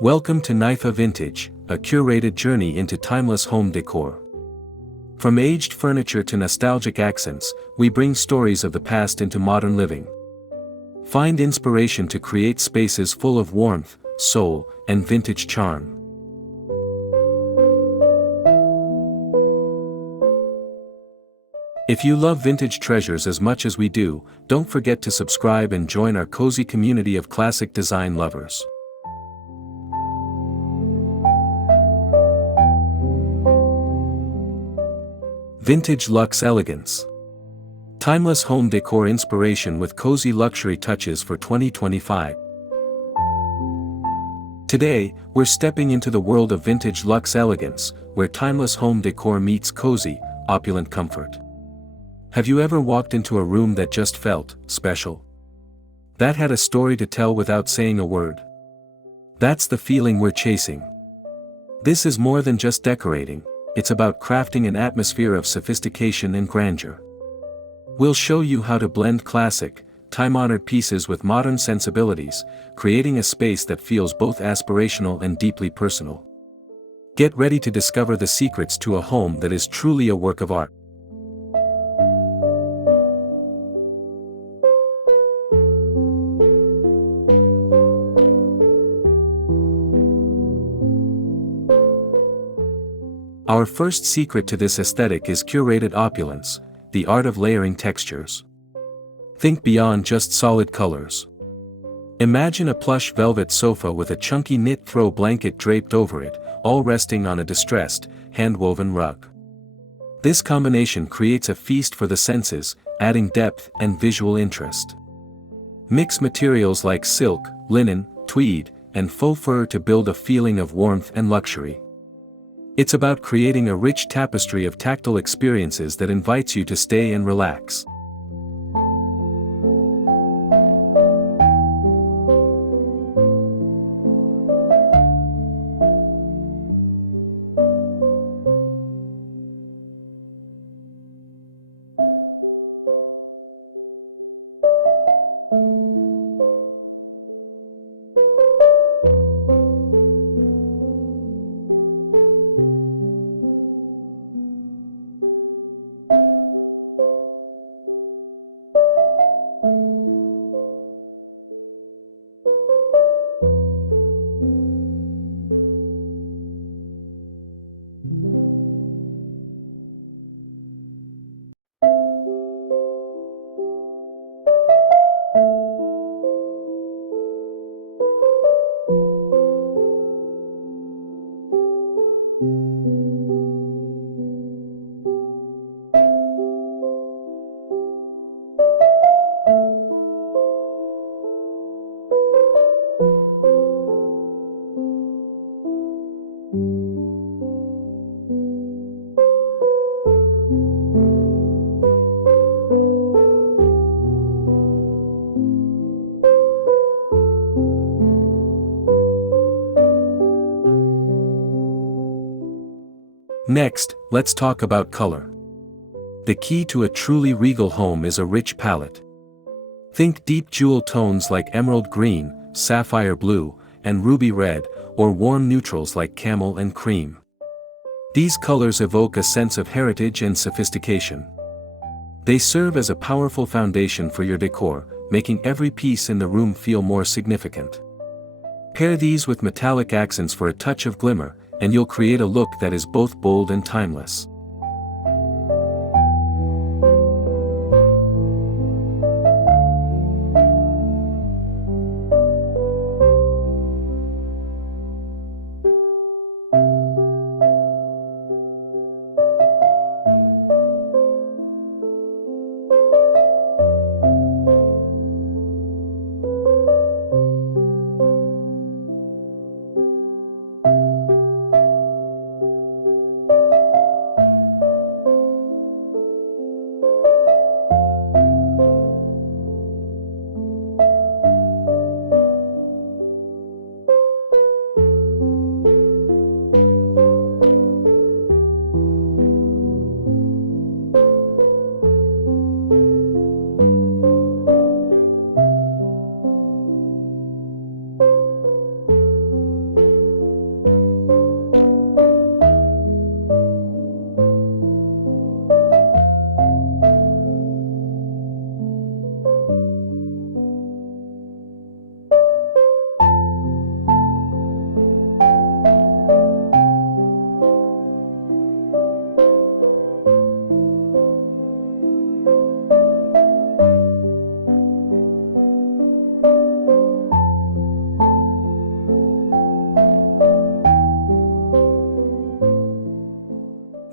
Welcome to NIFA Vintage, a curated journey into timeless home decor. From aged furniture to nostalgic accents, we bring stories of the past into modern living. Find inspiration to create spaces full of warmth, soul, and vintage charm. If you love vintage treasures as much as we do, don't forget to subscribe and join our cozy community of classic design lovers. Vintage Luxe Elegance. Timeless home decor inspiration with cozy luxury touches for 2025. Today, we're stepping into the world of vintage luxe elegance, where timeless home decor meets cozy, opulent comfort. Have you ever walked into a room that just felt special? That had a story to tell without saying a word? That's the feeling we're chasing. This is more than just decorating. It's about crafting an atmosphere of sophistication and grandeur. We'll show you how to blend classic, time-honored pieces with modern sensibilities, creating a space that feels both aspirational and deeply personal. Get ready to discover the secrets to a home that is truly a work of art. Our first secret to this aesthetic is curated opulence, the art of layering textures. Think beyond just solid colors. Imagine a plush velvet sofa with a chunky knit throw blanket draped over it, all resting on a distressed, hand-woven rug. This combination creates a feast for the senses, adding depth and visual interest. Mix materials like silk, linen, tweed, and faux fur to build a feeling of warmth and luxury. It's about creating a rich tapestry of tactile experiences that invites you to stay and relax. Next, let's talk about color. The key to a truly regal home is a rich palette. Think deep jewel tones like emerald green, sapphire blue, and ruby red, or warm neutrals like camel and cream. These colors evoke a sense of heritage and sophistication. They serve as a powerful foundation for your decor, making every piece in the room feel more significant. Pair these with metallic accents for a touch of glimmer, and you'll create a look that is both bold and timeless.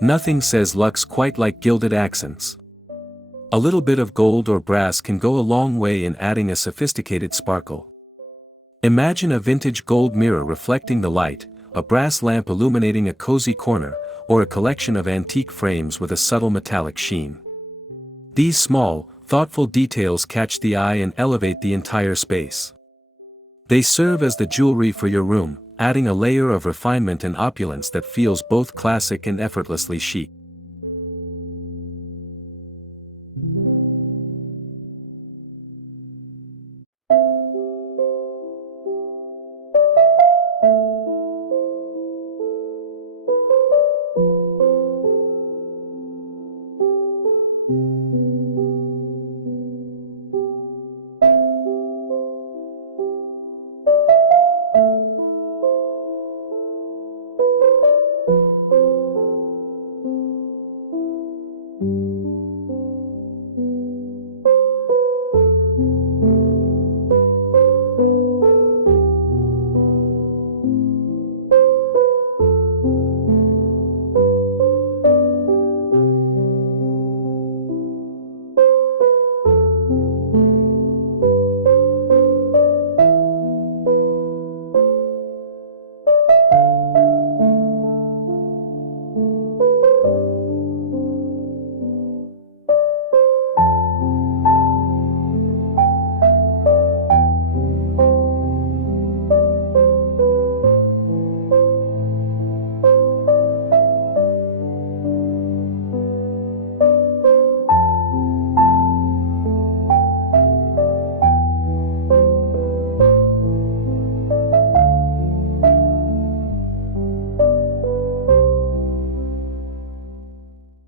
Nothing says luxe quite like gilded accents. A little bit of gold or brass can go a long way in adding a sophisticated sparkle. Imagine a vintage gold mirror reflecting the light, a brass lamp illuminating a cozy corner, or a collection of antique frames with a subtle metallic sheen. These small, thoughtful details catch the eye and elevate the entire space. They serve as the jewelry for your room, adding a layer of refinement and opulence that feels both classic and effortlessly chic.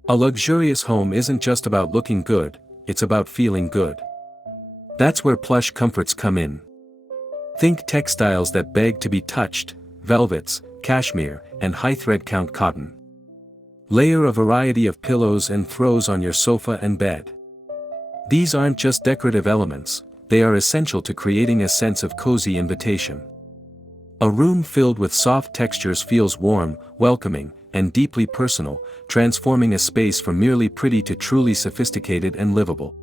A luxurious home isn't just about looking good, it's about feeling good. That's where plush comforts come in. Think textiles that beg to be touched, velvets, cashmere, and high-thread count cotton. Layer a variety of pillows and throws on your sofa and bed. These aren't just decorative elements, they are essential to creating a sense of cozy invitation. A room filled with soft textures feels warm, welcoming, and deeply personal, transforming a space from merely pretty to truly sophisticated and livable.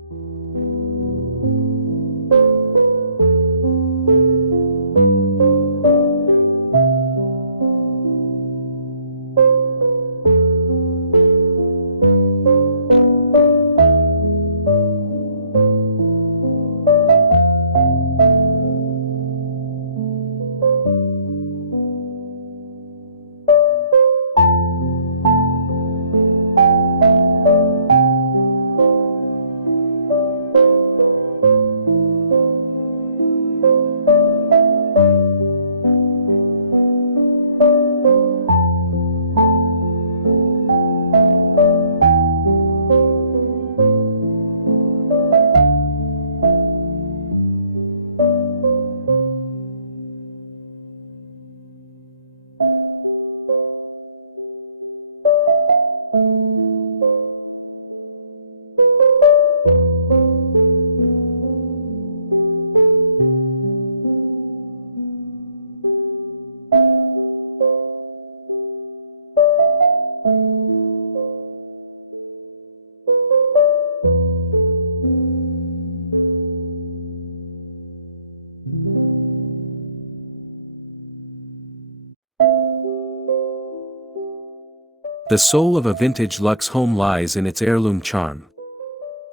The soul of a vintage luxe home lies in its heirloom charm.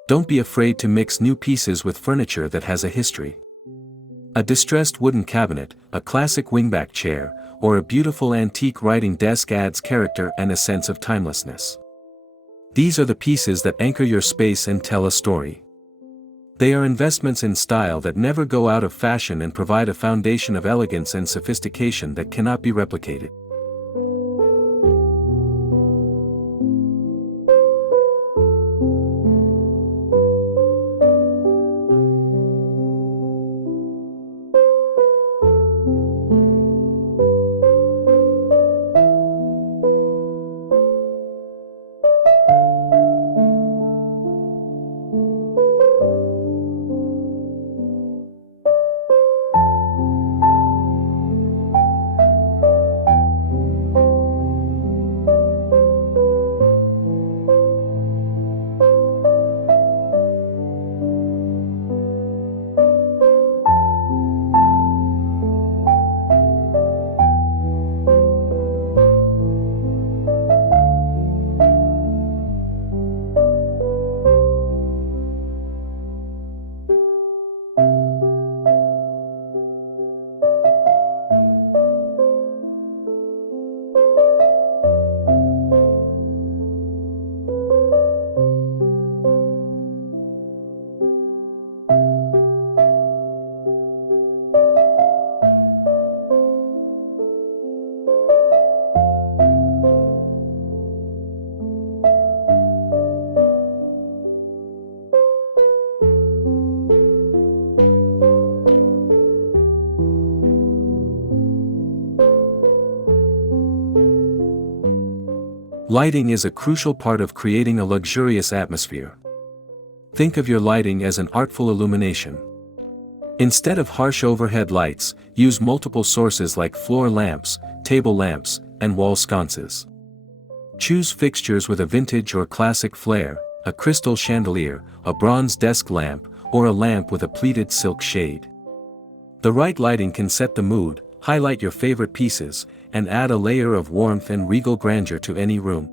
Don't be afraid to mix new pieces with furniture that has a history. A distressed wooden cabinet, a classic wingback chair, or a beautiful antique writing desk adds character and a sense of timelessness. These are the pieces that anchor your space and tell a story. They are investments in style that never go out of fashion and provide a foundation of elegance and sophistication that cannot be replicated. Lighting is a crucial part of creating a luxurious atmosphere. Think of your lighting as an artful illumination. Instead of harsh overhead lights, use multiple sources like floor lamps, table lamps, and wall sconces. Choose fixtures with a vintage or classic flair, a crystal chandelier, a bronze desk lamp, or a lamp with a pleated silk shade. The right lighting can set the mood, highlight your favorite pieces, and add a layer of warmth and regal grandeur to any room.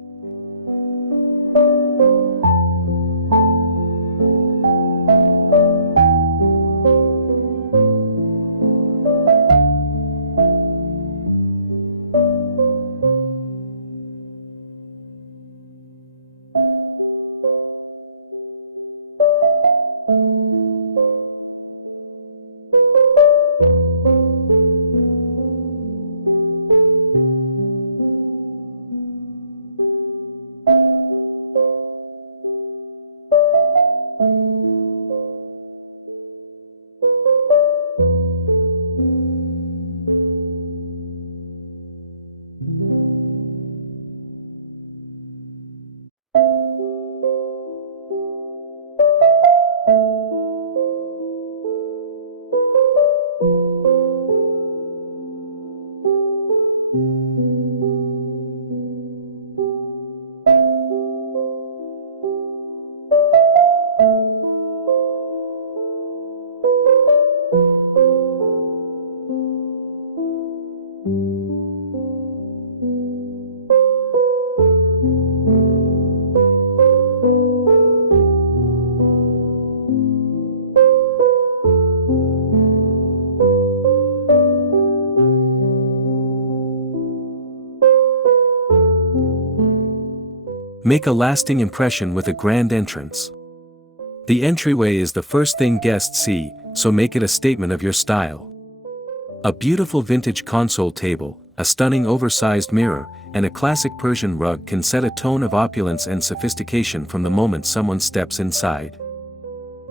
Make a lasting impression with a grand entrance. The entryway is the first thing guests see, so make it a statement of your style. A beautiful vintage console table, a stunning oversized mirror, and a classic Persian rug can set a tone of opulence and sophistication from the moment someone steps inside.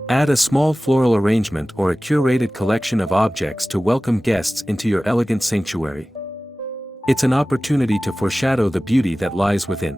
Add a small floral arrangement or a curated collection of objects to welcome guests into your elegant sanctuary. It's an opportunity to foreshadow the beauty that lies within.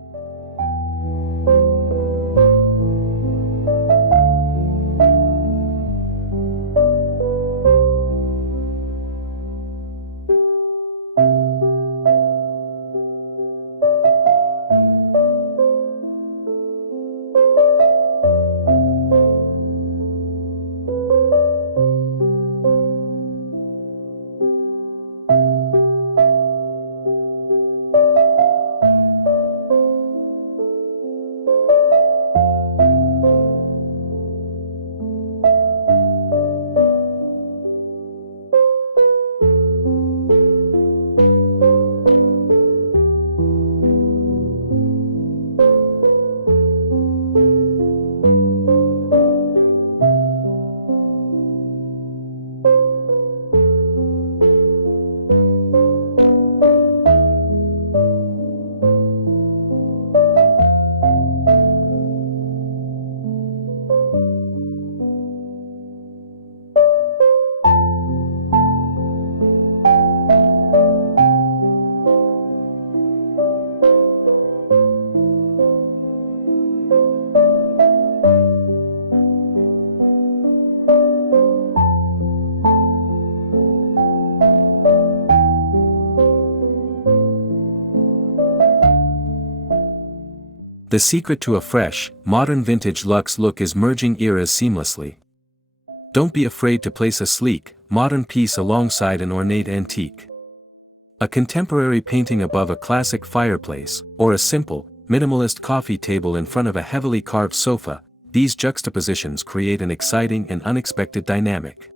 The secret to a fresh, modern vintage luxe look is merging eras seamlessly. Don't be afraid to place a sleek, modern piece alongside an ornate antique. A contemporary painting above a classic fireplace, or a simple, minimalist coffee table in front of a heavily carved sofa, these juxtapositions create an exciting and unexpected dynamic.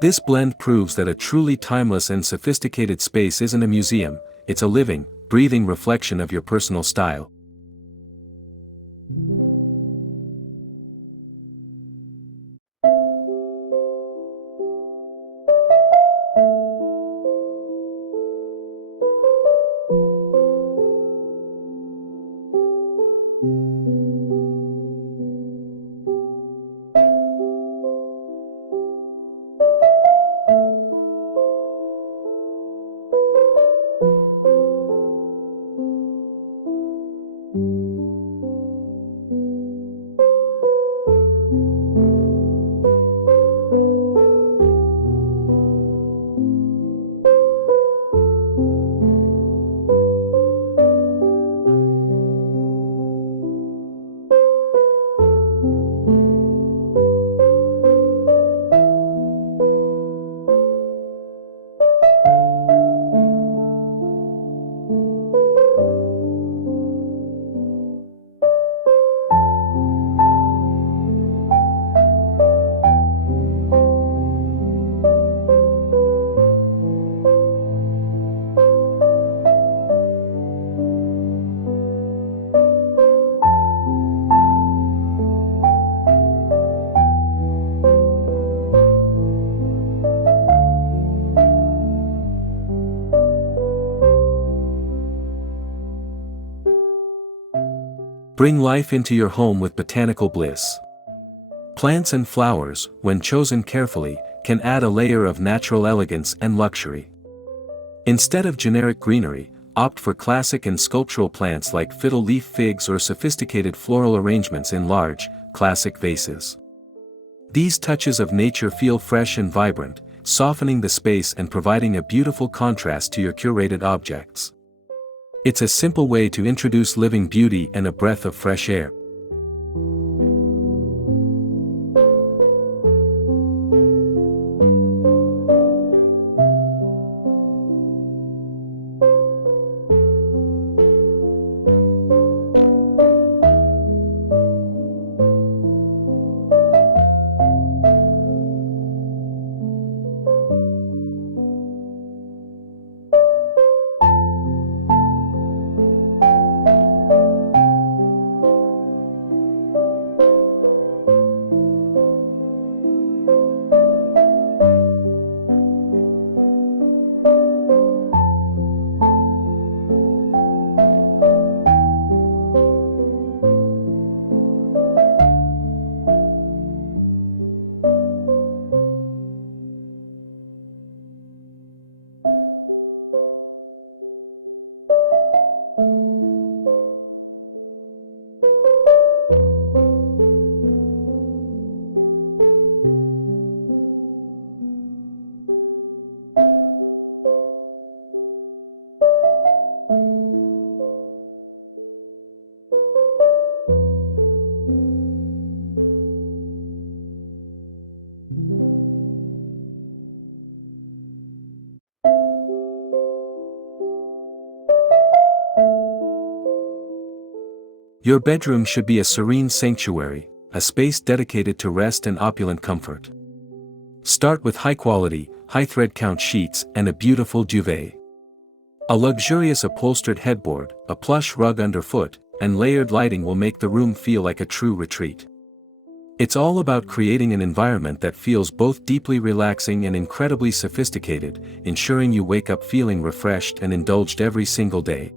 This blend proves that a truly timeless and sophisticated space isn't a museum, it's a living, breathing reflection of your personal style. Bring life into your home with Botanical Bliss. Plants and flowers, when chosen carefully, can add a layer of natural elegance and luxury. Instead of generic greenery, opt for classic and sculptural plants like fiddle leaf figs or sophisticated floral arrangements in large, classic vases. These touches of nature feel fresh and vibrant, softening the space and providing a beautiful contrast to your curated objects. It's a simple way to introduce living beauty and a breath of fresh air. Your bedroom should be a serene sanctuary, a space dedicated to rest and opulent comfort. Start with high-quality, high-thread count sheets and a beautiful duvet. A luxurious upholstered headboard, a plush rug underfoot, and layered lighting will make the room feel like a true retreat. It's all about creating an environment that feels both deeply relaxing and incredibly sophisticated, ensuring you wake up feeling refreshed and indulged every single day.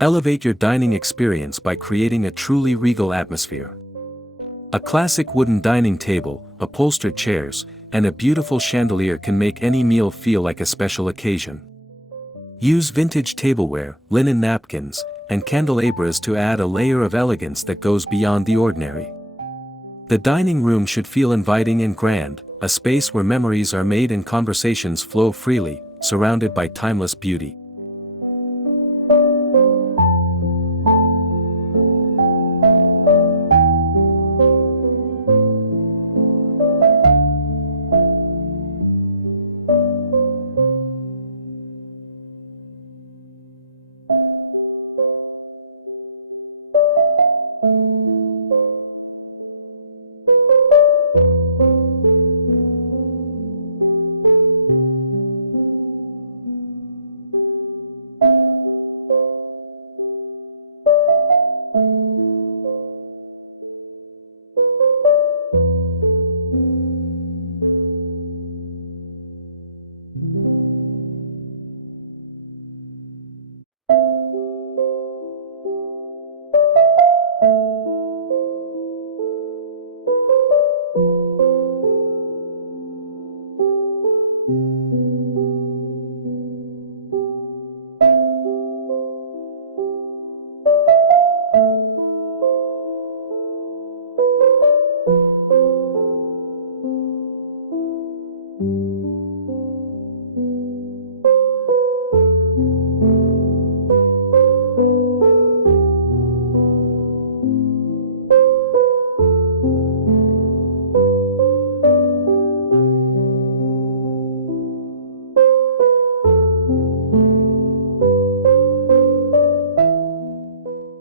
Elevate your dining experience by creating a truly regal atmosphere. A classic wooden dining table, upholstered chairs, and a beautiful chandelier can make any meal feel like a special occasion. Use vintage tableware, linen napkins, and candelabras to add a layer of elegance that goes beyond the ordinary. The dining room should feel inviting and grand, a space where memories are made and conversations flow freely, surrounded by timeless beauty.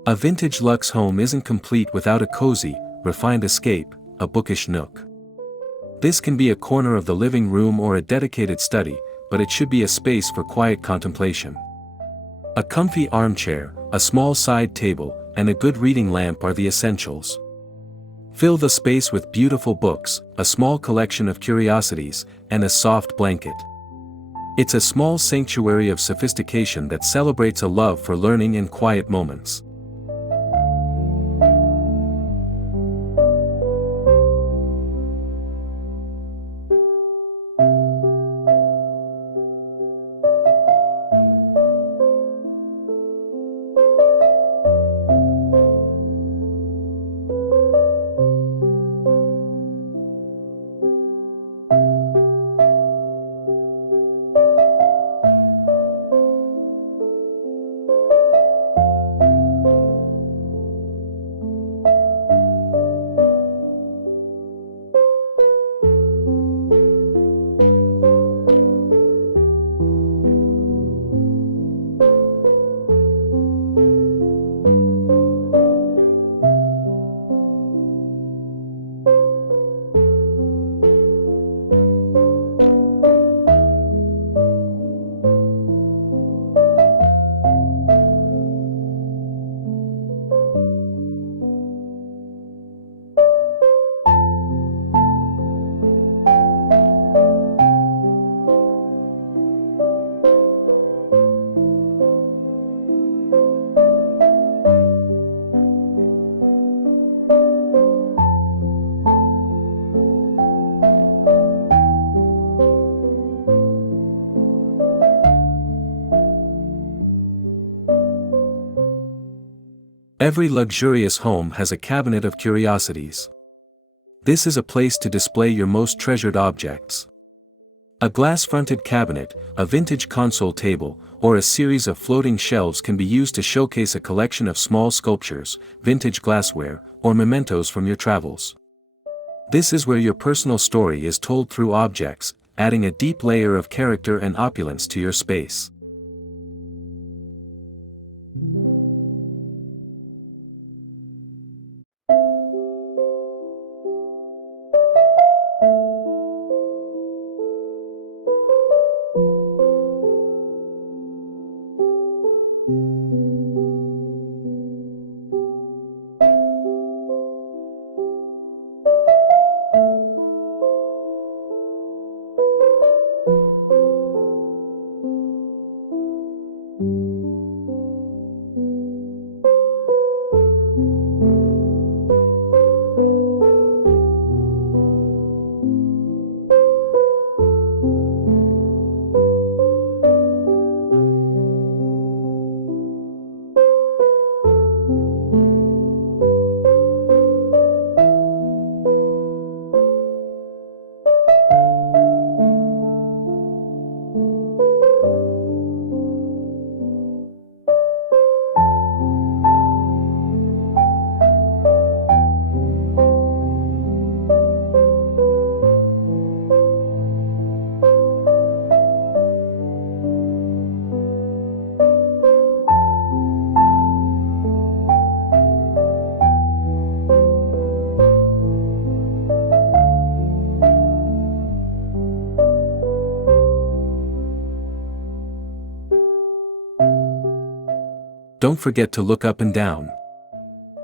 A vintage luxe home isn't complete without a cozy, refined escape, a bookish nook. This can be a corner of the living room or a dedicated study, but it should be a space for quiet contemplation. A comfy armchair, a small side table, and a good reading lamp are the essentials. Fill the space with beautiful books, a small collection of curiosities, and a soft blanket. It's a small sanctuary of sophistication that celebrates a love for learning in quiet moments. Every luxurious home has a cabinet of curiosities. This is a place to display your most treasured objects. A glass-fronted cabinet, a vintage console table, or a series of floating shelves can be used to showcase a collection of small sculptures, vintage glassware, or mementos from your travels. This is where your personal story is told through objects, adding a deep layer of character and opulence to your space. don't forget to look up and down.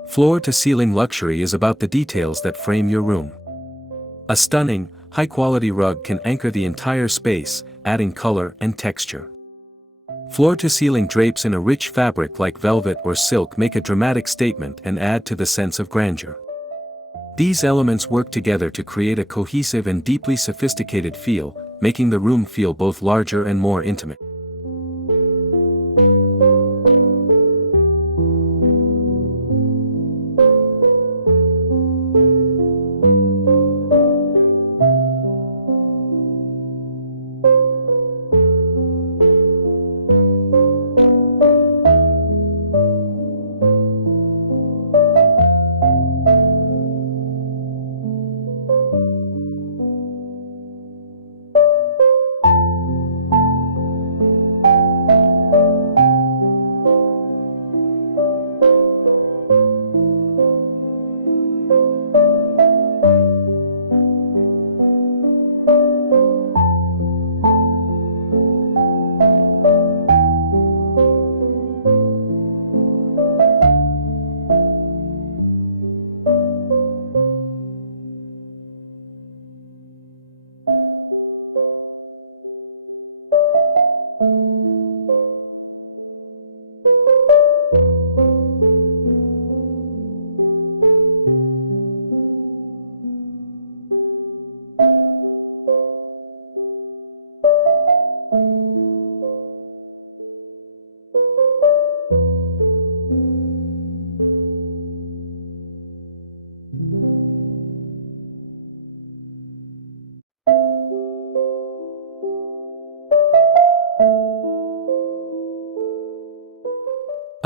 Floor-to-ceiling luxury is about the details that frame your room. A stunning, high-quality rug can anchor the entire space, adding color and texture. Floor-to-ceiling drapes in a rich fabric like velvet or silk make a dramatic statement and add to the sense of grandeur. These elements work together to create a cohesive and deeply sophisticated feel, making the room feel both larger and more intimate.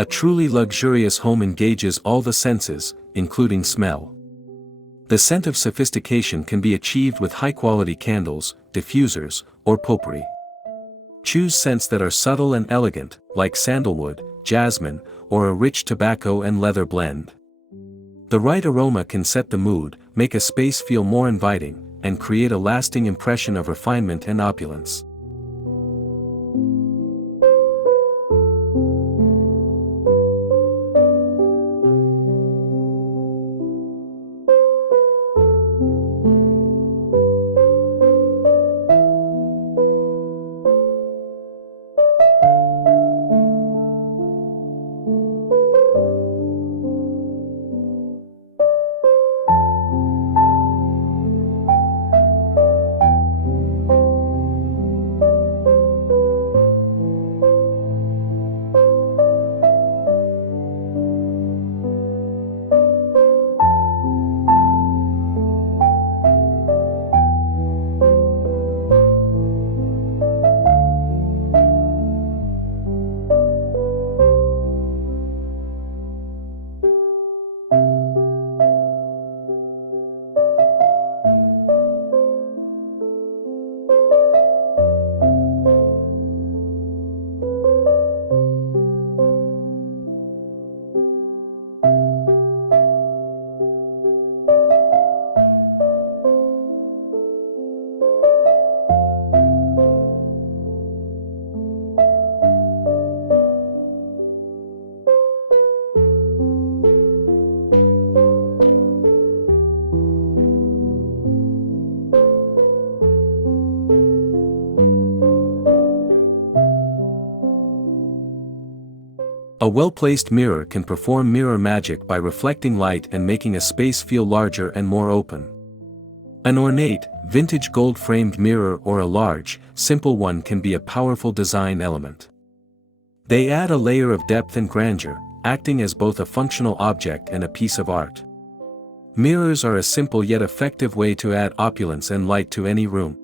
A truly luxurious home engages all the senses, including smell. The scent of sophistication can be achieved with high-quality candles, diffusers, or potpourri. Choose scents that are subtle and elegant, like sandalwood, jasmine, or a rich tobacco and leather blend. The right aroma can set the mood, make a space feel more inviting, and create a lasting impression of refinement and opulence. A well-placed mirror can perform mirror magic by reflecting light and making a space feel larger and more open. An ornate, vintage gold-framed mirror or a large, simple one can be a powerful design element. They add a layer of depth and grandeur, acting as both a functional object and a piece of art. Mirrors are a simple yet effective way to add opulence and light to any room.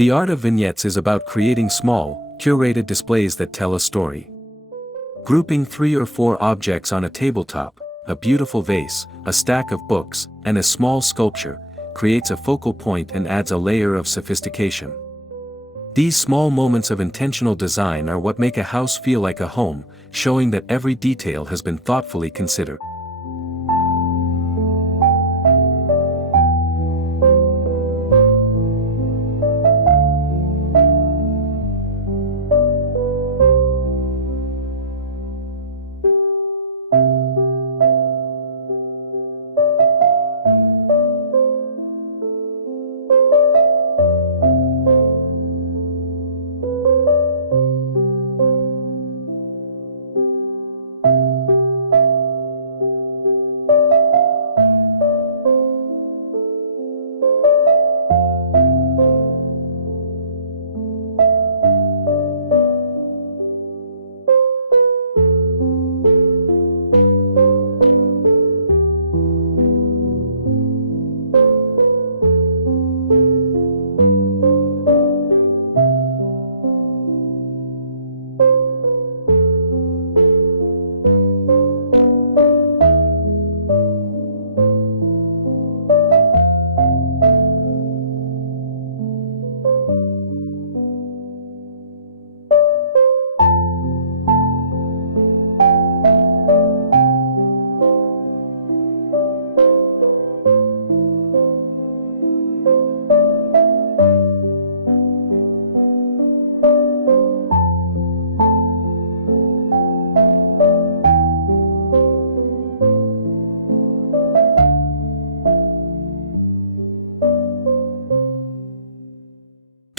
The art of vignettes is about creating small, curated displays that tell a story. Grouping 3 or 4 objects on a tabletop, a beautiful vase, a stack of books, and a small sculpture, creates a focal point and adds a layer of sophistication. These small moments of intentional design are what make a house feel like a home, showing that every detail has been thoughtfully considered.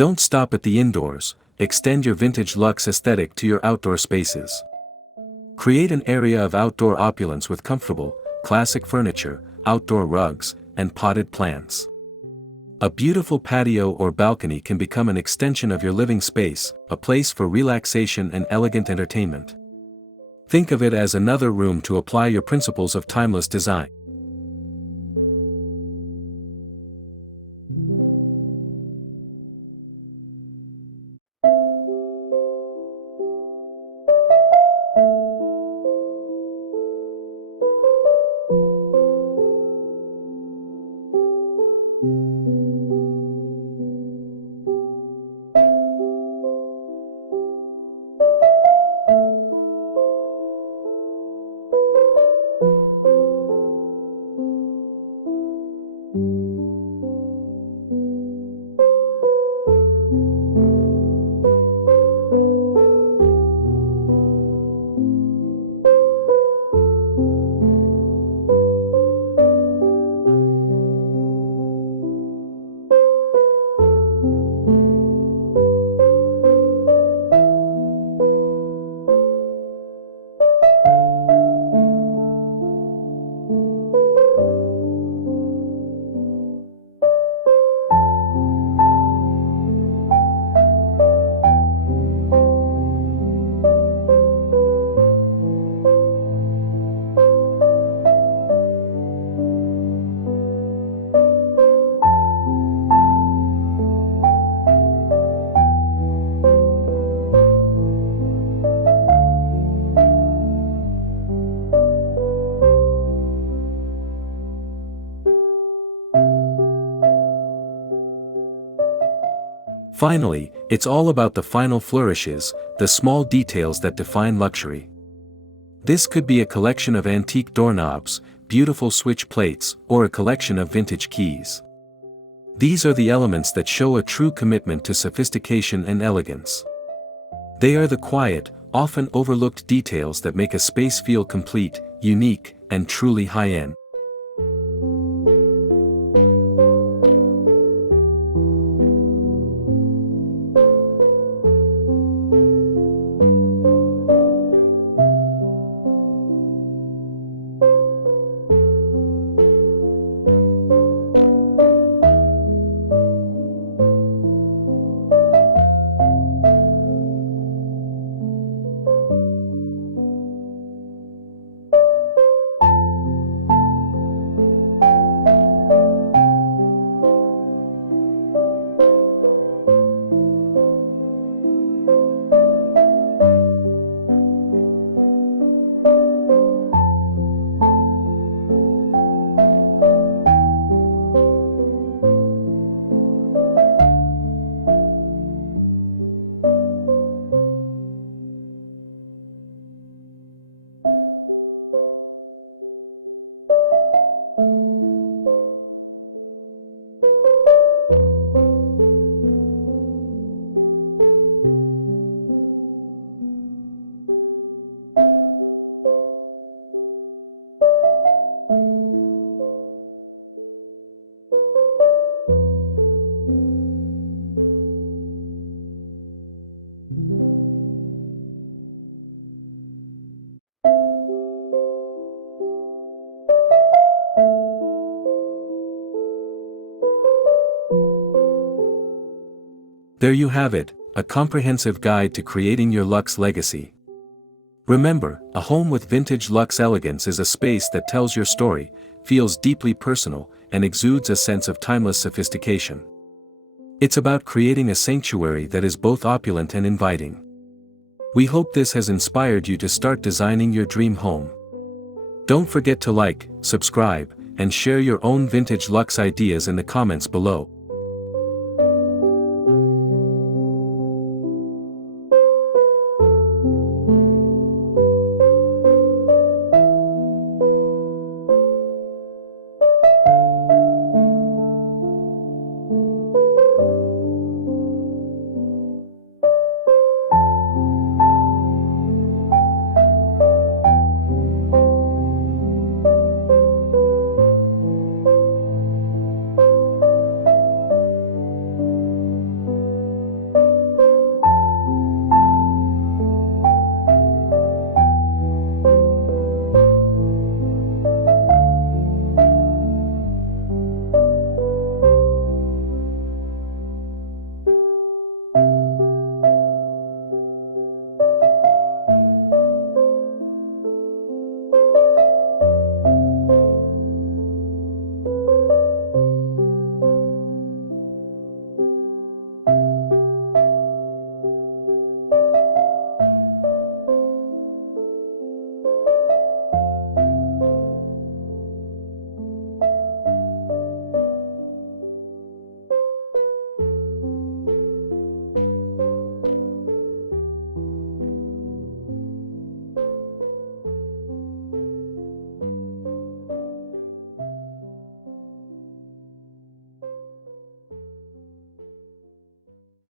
Don't stop at the indoors, extend your vintage luxe aesthetic to your outdoor spaces. Create an area of outdoor opulence with comfortable, classic furniture, outdoor rugs, and potted plants. A beautiful patio or balcony can become an extension of your living space, a place for relaxation and elegant entertainment. Think of it as another room to apply your principles of timeless design. Finally, it's all about the final flourishes, the small details that define luxury. This could be a collection of antique doorknobs, beautiful switch plates, or a collection of vintage keys. These are the elements that show a true commitment to sophistication and elegance. They are the quiet, often overlooked details that make a space feel complete, unique, and truly high-end. There you have it, a comprehensive guide to creating your luxe legacy. Remember, a home with vintage luxe elegance is a space that tells your story, feels deeply personal, and exudes a sense of timeless sophistication. It's about creating a sanctuary that is both opulent and inviting. We hope this has inspired you to start designing your dream home. Don't forget to like, subscribe, and share your own vintage luxe ideas in the comments below.